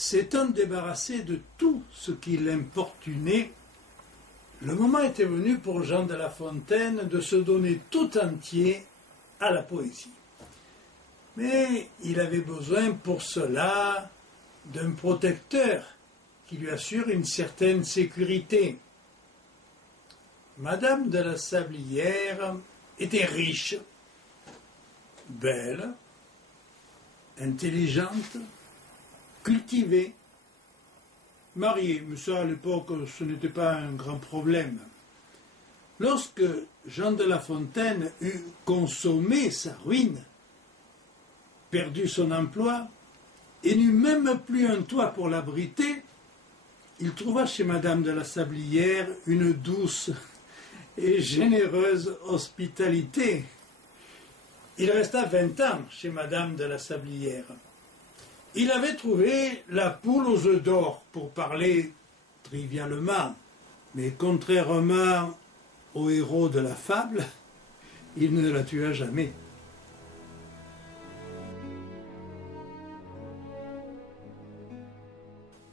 s'étant débarrassé de tout ce qui l'importunait, le moment était venu pour Jean de La Fontaine de se donner tout entier à la poésie. Mais il avait besoin pour cela d'un protecteur qui lui assure une certaine sécurité. Madame de la Sablière était riche, belle, intelligente, cultivée, mariée, mais ça à l'époque ce n'était pas un grand problème. Lorsque Jean de La Fontaine eut consommé sa ruine, perdu son emploi, et n'eut même plus un toit pour l'abriter, il trouva chez Madame de la Sablière une douce et généreuse hospitalité. Il resta 20 ans chez Madame de la Sablière. Il avait trouvé la poule aux œufs d'or, pour parler trivialement, mais contrairement au héros de la fable, il ne la tua jamais.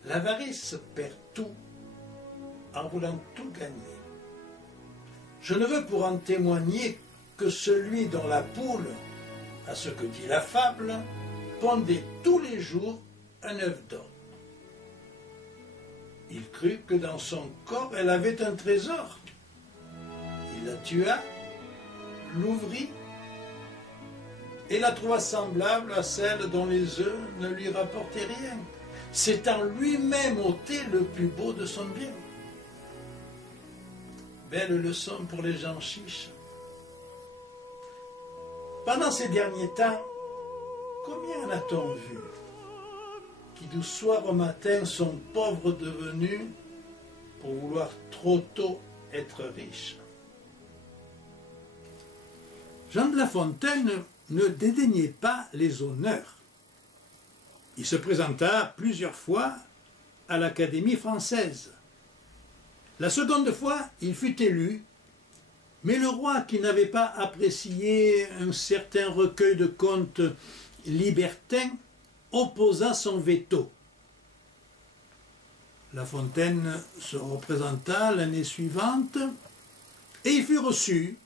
L'avarice perd tout en voulant tout gagner. Je ne veux pour en témoigner que celui dont la poule, à ce que dit la fable, pondait tous les jours un œuf d'or. Il crut que dans son corps elle avait un trésor. Il la tua, l'ouvrit et la trouva semblable à celle dont les œufs ne lui rapportaient rien, s'étant lui-même ôté le plus beau de son bien. Belle leçon pour les gens chiches. Pendant ces derniers temps, combien en a-t-on vu qui du soir au matin sont pauvres devenus pour vouloir trop tôt être riches? Jean de La Fontaine ne dédaignait pas les honneurs. Il se présenta plusieurs fois à l'Académie française. La seconde fois, il fut élu, mais le roi, qui n'avait pas apprécié un certain recueil de contes libertins, opposa son veto. La Fontaine se représenta l'année suivante et il fut reçu,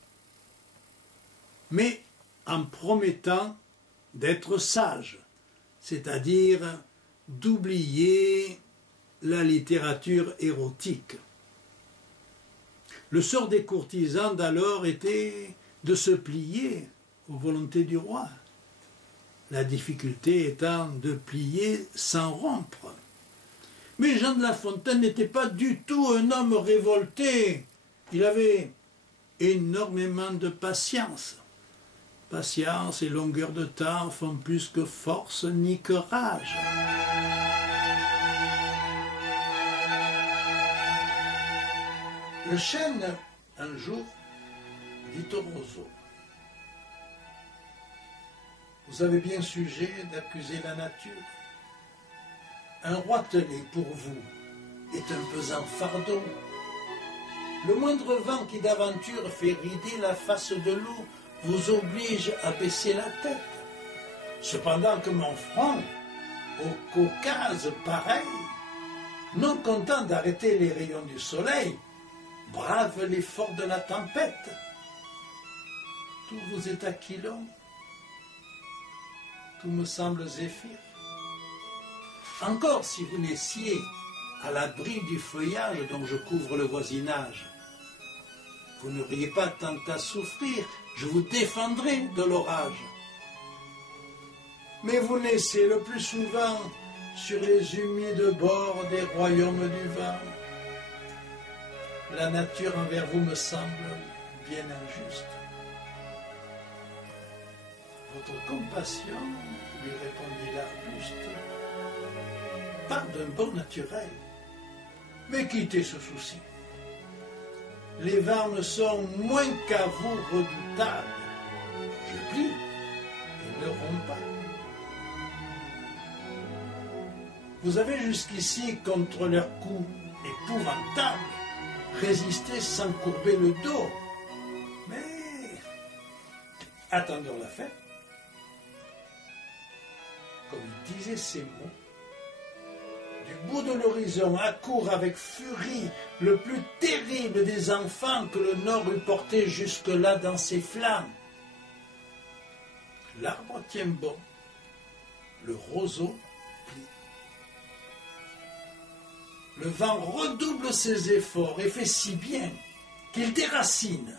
mais en promettant d'être sage, c'est-à-dire d'oublier la littérature érotique. Le sort des courtisans d'alors était de se plier aux volontés du roi, la difficulté étant de plier sans rompre. Mais Jean de La Fontaine n'était pas du tout un homme révolté. Il avait énormément de patience. Patience et longueur de temps font plus que force ni que rage. Le chêne, un jour, dit au roseau: « Vous avez bien sujet d'accuser la nature. Un roitelet pour vous est un pesant fardeau. Le moindre vent qui d'aventure fait rider la face de l'eau vous oblige à baisser la tête. Cependant que mon front, au Caucase pareil, non content d'arrêter les rayons du soleil, brave l'effort de la tempête. Tout vous est aquilon, tout me semble zéphyr. Encore si vous naissiez à l'abri du feuillage dont je couvre le voisinage, vous n'auriez pas tant à souffrir, je vous défendrai de l'orage. Mais vous naissez le plus souvent sur les humides bords des royaumes du vent. La nature envers vous me semble bien injuste. Votre compassion, lui répondit l'arbuste, part d'un bon naturel. Mais quittez ce souci. Les vents me sont moins qu'à vous redoutables. Je plie et ne romps pas. Vous avez jusqu'ici, contre leurs coups épouvantables, résisté sans courber le dos. Mais attendons la fin. Comme il disait ces mots, Du bout de l'horizon accourt avec furie le plus terrible des enfants que le Nord eût porté jusque-là dans ses flammes. L'arbre tient bon, le roseau plie. Le vent redouble ses efforts et fait si bien qu'il déracine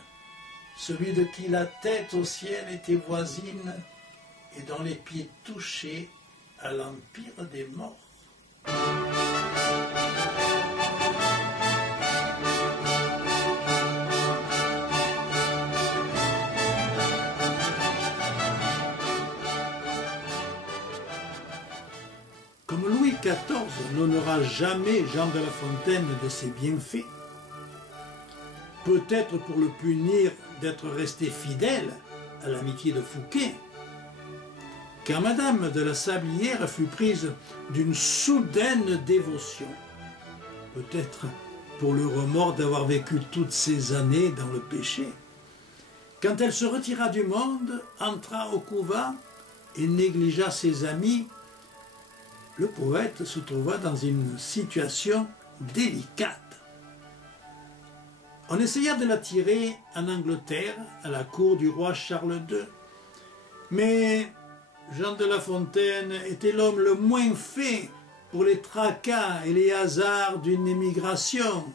celui de qui la tête au ciel était voisine et dont les pieds touchaient à l'empire des morts. Comme Louis XIV n'honora jamais Jean de La Fontaine de ses bienfaits, peut-être pour le punir d'être resté fidèle à l'amitié de Fouquet, car Madame de la Sablière fut prise d'une soudaine dévotion, peut-être pour le remords d'avoir vécu toutes ces années dans le péché. Quand elle se retira du monde, entra au couvent et négligea ses amis, le poète se trouva dans une situation délicate. On essaya de l'attirer en Angleterre, à la cour du roi Charles II, mais Jean de La Fontaine était l'homme le moins fait pour les tracas et les hasards d'une émigration.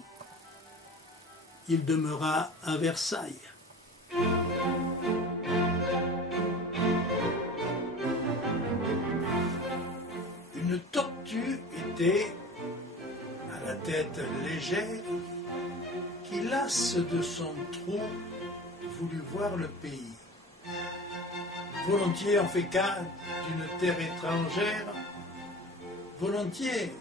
Il demeura à Versailles. Une tortue était, à la tête légère, qui, lasse de son trou, voulut voir le pays. Volontiers on fait cas d'une terre étrangère, volontiers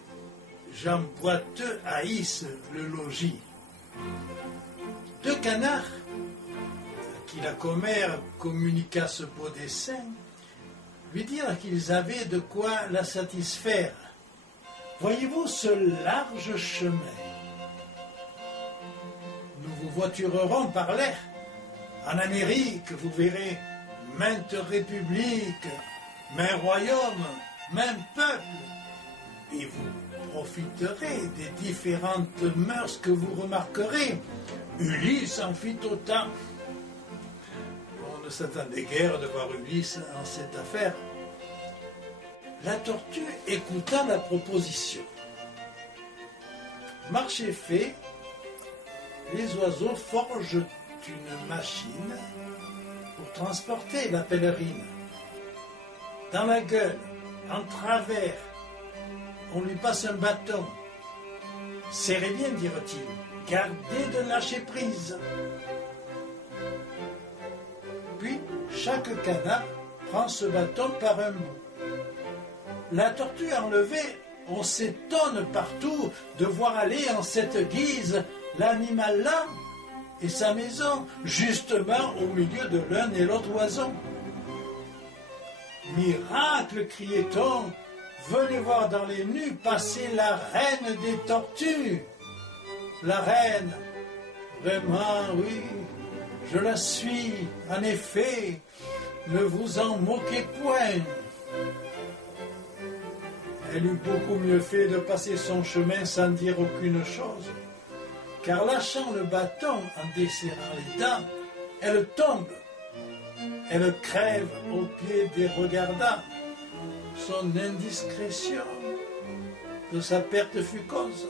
Jean Boiteux haïssent le logis. Deux canards, à qui la commère communiqua ce beau dessein, lui dirent qu'ils avaient de quoi la satisfaire. Voyez-vous ce large chemin? Nous vous voiturerons par l'air. En Amérique, vous verrez maintes républiques, maints royaumes, maints peuples, et vous profiterez des différentes mœurs que vous remarquerez. Ulysse en fit autant. On ne s'attendait guère de voir Ulysse en cette affaire. La tortue écouta la proposition. Marché fait, les oiseaux forgent une machine pour transporter la pèlerine. Dans la gueule, en travers, on lui passe un bâton. Serrez bien, dirent-ils, gardez de lâcher prise. Puis, chaque canard prend ce bâton par un bout. La tortue enlevée, on s'étonne partout de voir aller en cette guise l'animal-là et sa maison, justement au milieu de l'un et l'autre oiseau. Miracle, criait-on, venez voir dans les nues passer la reine des tortues. La reine, vraiment, oui, je la suis, en effet, ne vous en moquez point. Elle eût beaucoup mieux fait de passer son chemin sans dire aucune chose, car lâchant le bâton en desserrant les dents, elle tombe, elle crève aux pieds des regardants. Son indiscrétion, de sa perte fut cause.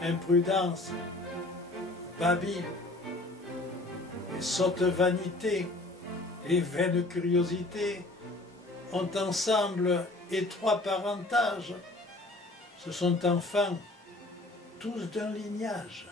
Imprudence, babille, et sotte vanité, et vaine curiosité ont ensemble étroit parentage. Ce sont enfants tous d'un lignage.